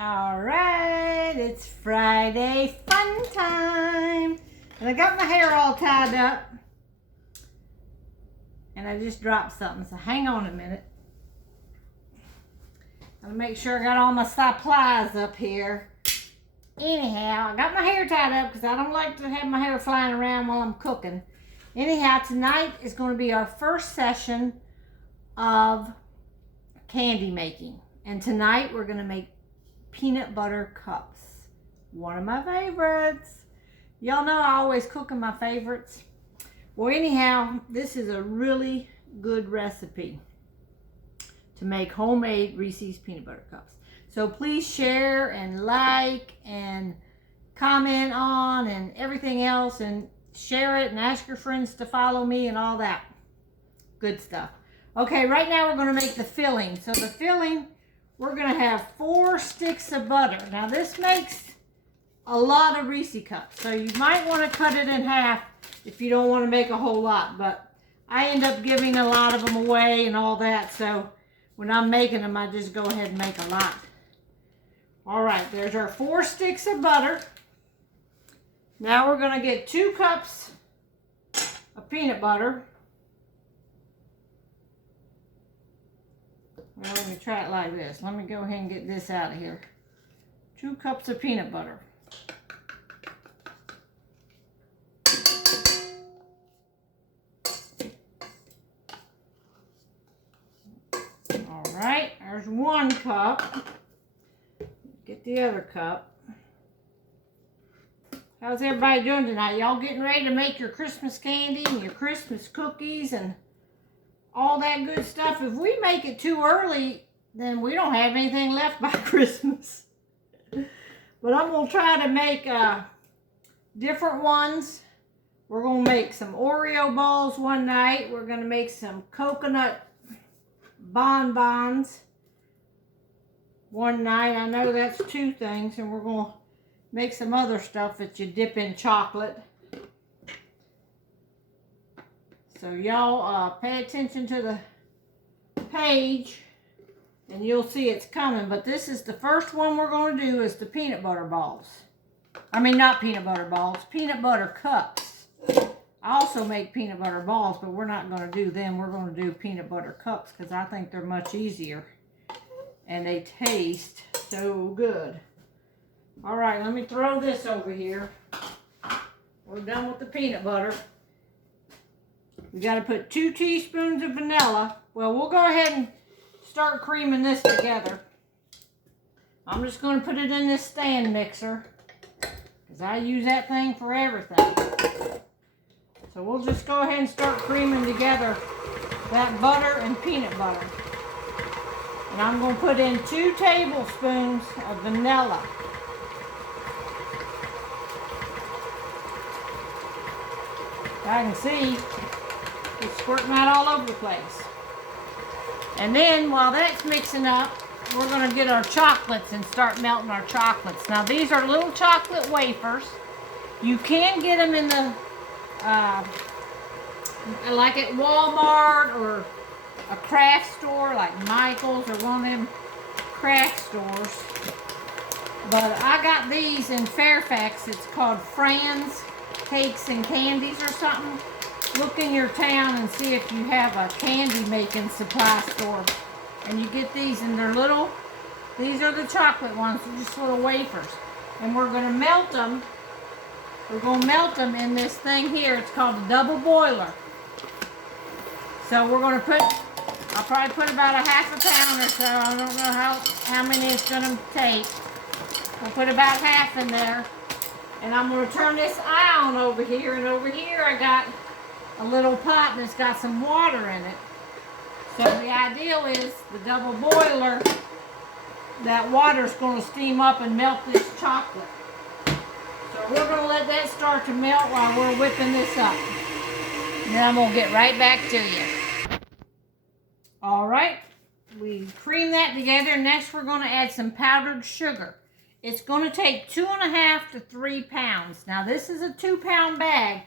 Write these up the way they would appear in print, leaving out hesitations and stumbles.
All right, it's Friday fun time. And I got my hair all tied up. And I just dropped something, so hang on a minute. I'll make sure I got all my supplies up here. Anyhow, I got my hair tied up because I don't like to have my hair flying around while I'm cooking. Anyhow, tonight is going to be our first session of candy making. And tonight we're going to make peanut butter cups. One of my favorites. Y'all know I always cook in my favorites. Well, anyhow, this is a really good recipe to make homemade Reese's peanut butter cups. So please share and like and comment on and everything else, and share it and ask your friends to follow me and all that good stuff. Okay, right now we're going to make the filling. So the filling, we're going to have 4 sticks of butter. Now this makes a lot of Reese's cups, so you might want to cut it in half if you don't want to make a whole lot, but I end up giving a lot of them away and all that, so when I'm making them, I just go ahead and make a lot. All right, there's our 4 sticks of butter. Now we're going to get 2 cups of peanut butter. Well, let me try it like this. Let me go ahead and get this out of here. 2 cups of peanut butter. All right, there's 1 cup. Get the other cup. How's everybody doing tonight? Y'all getting ready to make your Christmas candy and your Christmas cookies and all that good stuff? If we make it too early, then we don't have anything left by Christmas. But I'm going to try to make different ones. We're going to make some Oreo balls one night. We're going to make some coconut bonbons one night. I know that's 2 things, and we're going to make some other stuff that you dip in chocolate. So y'all pay attention to the page and you'll see it's coming. But this is the first one we're going to do, is the peanut butter balls. I mean, not peanut butter balls, peanut butter cups. I also make peanut butter balls, but we're not going to do them. We're going to do peanut butter cups because I think they're much easier and they taste so good. All right, let me throw this over here. We're done with the peanut butter. We got to put 2 teaspoons of vanilla. Well, we'll go ahead and start creaming this together. I'm just going to put it in this stand mixer because I use that thing for everything. So we'll just go ahead and start creaming together that butter and peanut butter. And I'm going to put in 2 tablespoons of vanilla. I can see it's squirting out all over the place. And then while that's mixing up, we're going to get our chocolates and start melting our chocolates. Now these are little chocolate wafers. You can get them in the, like at Walmart or a craft store like Michael's or one of them craft stores. But I got these in Fairfax. It's called Fran's Cakes and Candies or something. Look in your town and see if you have a candy making supply store. And you get these, and they're little, these are the chocolate ones, they're just little wafers. And we're going to melt them. We're going to melt them in this thing here. It's called a double boiler. So we're going to put, I'll probably put about a ½ pound or so. I don't know how many it's going to take. We'll put about half in there. And I'm going to turn this eye on over here. And over here I got a little pot and it's got some water in it. So the ideal is the double boiler, that water's going to steam up and melt this chocolate. So we're going to let that start to melt while we're whipping this up. And then I'm going to get right back to you. All right, we cream that together. Next we're going to add some powdered sugar. It's going to take 2.5 to 3 pounds. Now this is a 2-pound bag.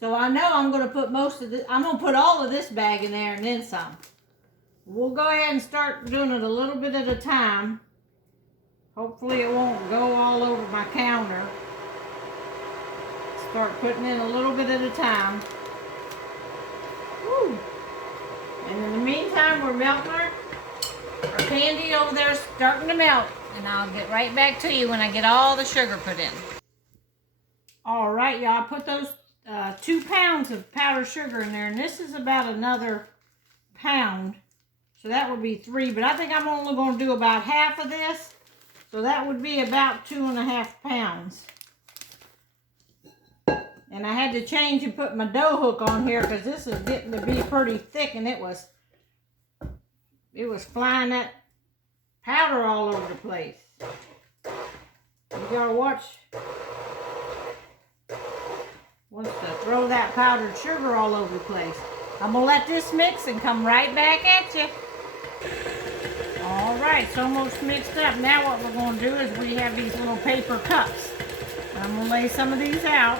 So I know I'm going to put most of this, I'm going to put all of this bag in there and then some. We'll go ahead and start doing it a little bit at a time. Hopefully it won't go all over my counter. Start putting in a little bit at a time. Woo. And in the meantime, we're melting our candy over there, starting to melt. And I'll get right back to you when I get all the sugar put in. All right, y'all, I put those 2 pounds of powdered sugar in there, and this is about another pound. So that would be 3, but I think I'm only going to do about half of this. So that would be about 2.5 pounds. And I had to change and put my dough hook on here because this is getting to be pretty thick, and it was flying that powder all over the place. You gotta watch. Wants to throw that powdered sugar all over the place. I'm gonna let this mix and come right back at you. All right, it's almost mixed up. Now what we're gonna do is we have these little paper cups. I'm gonna lay some of these out.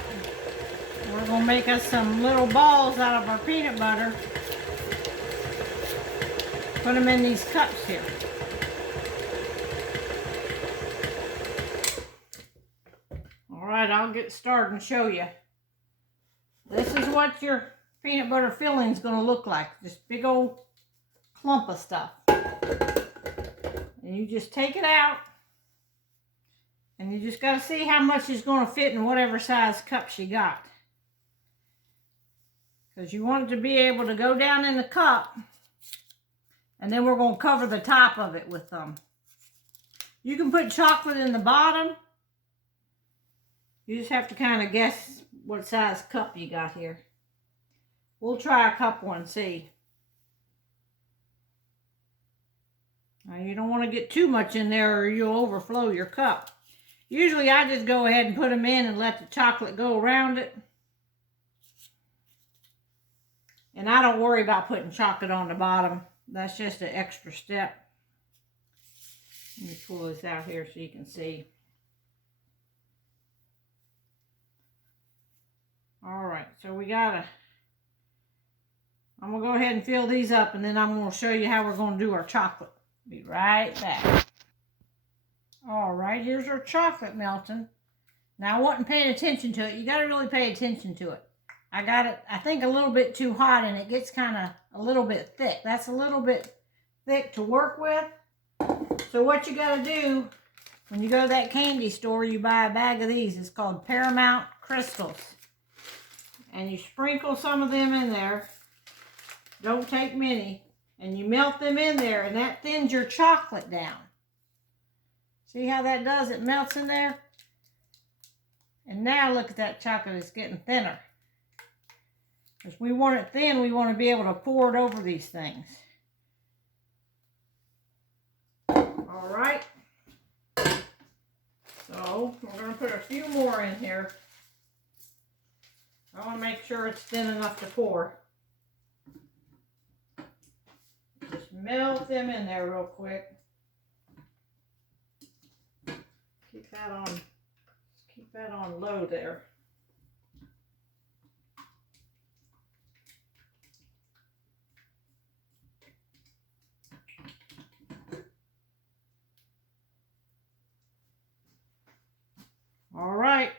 We're gonna make us some little balls out of our peanut butter. Put them in these cups here. All right, I'll get started and show you. This is what your peanut butter filling is going to look like. This big old clump of stuff. And you just take it out. And you just got to see how much is going to fit in whatever size cups you got. Because you want it to be able to go down in the cup. And then we're going to cover the top of it with them. You can put chocolate in the bottom. You just have to kind of guess what size cup you got here. We'll try a cup one, see. Now you don't want to get too much in there or you'll overflow your cup. Usually I just go ahead and put them in and let the chocolate go around it. And I don't worry about putting chocolate on the bottom. That's just an extra step. Let me pull this out here so you can see. All right, so I'm gonna go ahead and fill these up, and then I'm gonna show you how we're gonna do our chocolate. Be right back. All right, here's our chocolate melting. Now I wasn't paying attention to it. You gotta really pay attention to it. I got it, I think, a little bit too hot, and it gets kind of a little bit thick. That's a little bit thick to work with. So what you gotta do, when you go to that candy store, you buy a bag of these. It's called Paramount Crystals. And you sprinkle some of them in there. Don't take many. And you melt them in there, and that thins your chocolate down. See how that does? It melts in there. And now look at that chocolate. It's getting thinner. Because we want it thin, we want to be able to pour it over these things. All right. So we're going to put a few more in here. I want to make sure it's thin enough to pour. Just melt them in there real quick. Keep that on low there. All right.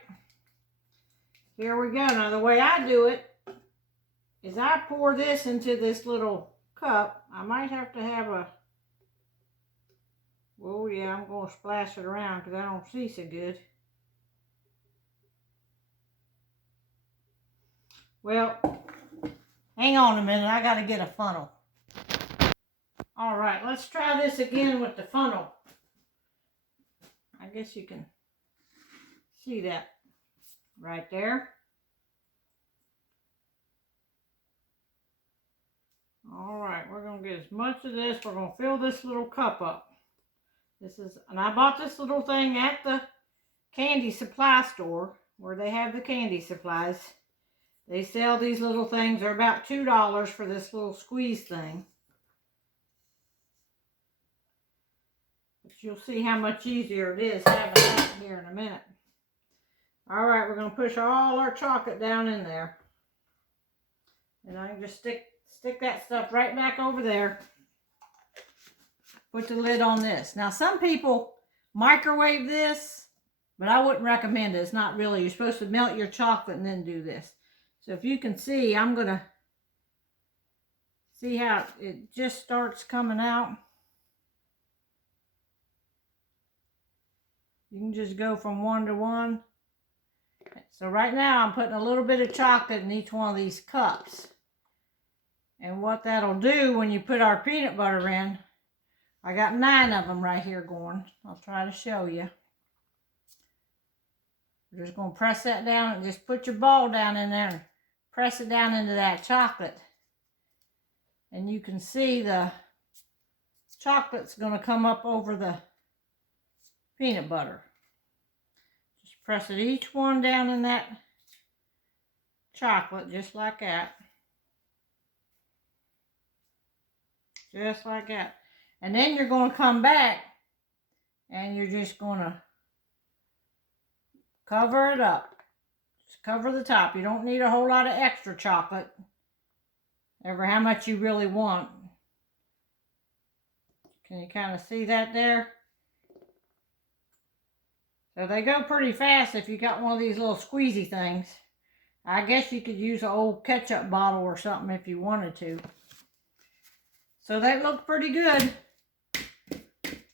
Here we go. Now the way I do it is I pour this into this little cup. I might have to have a, oh yeah, I'm going to splash it around because I don't see so good. Well, hang on a minute. I got to get a funnel. All right, let's try this again with the funnel. I guess you can see that right there. All right, we're going to get as much of this. We're going to fill this little cup up. And I bought this little thing at the candy supply store where they have the candy supplies. They sell these little things. They're about $2 for this little squeeze thing. But you'll see how much easier it is having that here in a minute. All right, we're going to push all our chocolate down in there. And I can just stick that stuff right back over there. Put the lid on this. Now, some people microwave this, but I wouldn't recommend it. It's not really. You're supposed to melt your chocolate and then do this. So if you can see, I'm going to see how it just starts coming out. You can just go from one to one. So right now I'm putting a little bit of chocolate in each one of these cups. And what that'll do when you put our peanut butter in, I got 9 of them right here going. I'll try to show you. You're just going to press that down and just put your ball down in there and press it down into that chocolate. And you can see the chocolate's going to come up over the peanut butter. Just press it each one down in that chocolate just like that. Just like that. And then you're going to come back and you're just going to cover it up. Just cover the top. You don't need a whole lot of extra chocolate. Ever how much you really want. Can you kind of see that there? So they go pretty fast if you got one of these little squeezy things. I guess you could use an old ketchup bottle or something if you wanted to. So they look pretty good.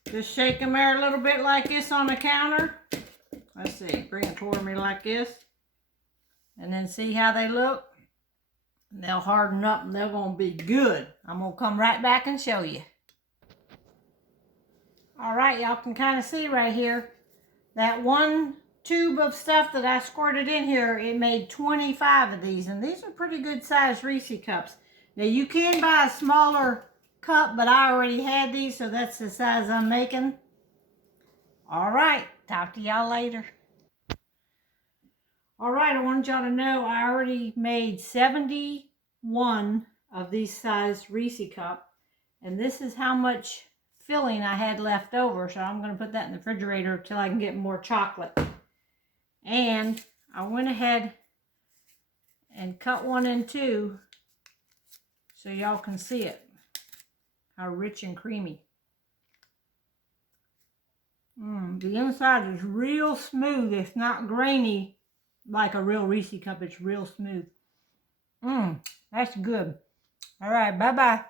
Just shake them there a little bit like this on the counter. Let's see, bring it toward me like this. And then see how they look. And they'll harden up and they're going to be good. I'm going to come right back and show you. Alright, y'all can kind of see right here. That one tube of stuff that I squirted in here, it made 25 of these. And these are pretty good sized Reese cups. Now you can buy a smaller cup, but I already had these, so that's the size I'm making. Alright, talk to y'all later. Alright, I wanted y'all to know I already made 71 of these size Reese cup. And this is how much filling I had left over, so I'm going to put that in the refrigerator till I can get more chocolate. And I went ahead and cut one in two so y'all can see it, how rich and creamy. The inside is real smooth. It's not grainy like a real Reese cup. It's real smooth. That's good. All right, bye-bye.